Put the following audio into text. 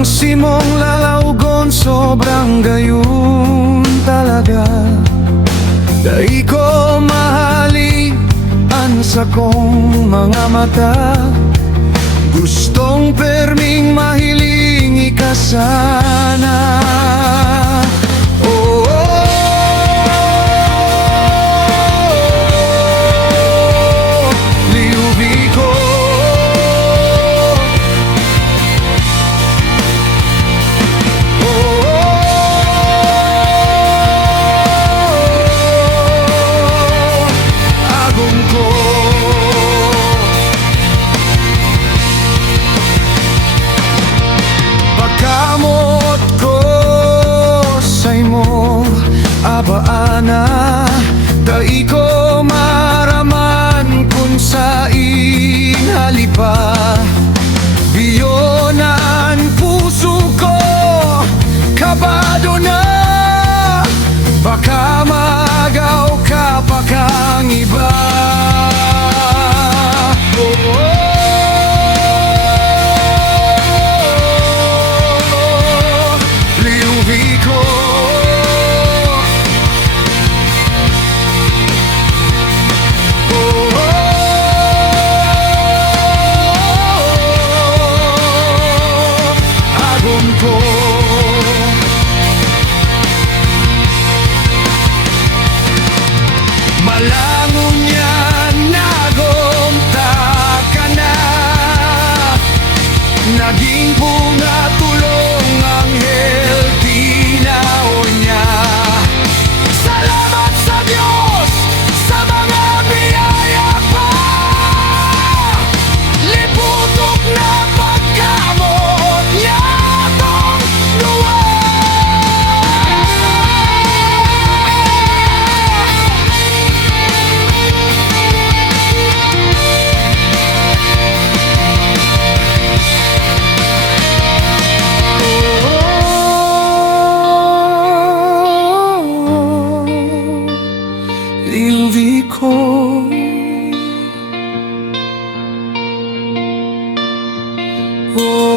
Ang simong lalaugon sobrang gayon talaga. Dai ko mahali ang sa kong mga mata. Gustong perming mahiling ikasana. Oh, oh, liubi ko. Abaana, dai ko maraman kung saing halipa. Biyonan puso ko, kabado na. Baka magaw ka pa kang iba. Liuwi ko. Malangon niya nagumta ka na. Naging bunga tulong ang healthy na niya. Salamat sa Diyos sa mga biyaya pa. Liputok na pagkamot niya tong luwa. Liuwi ko. Oh.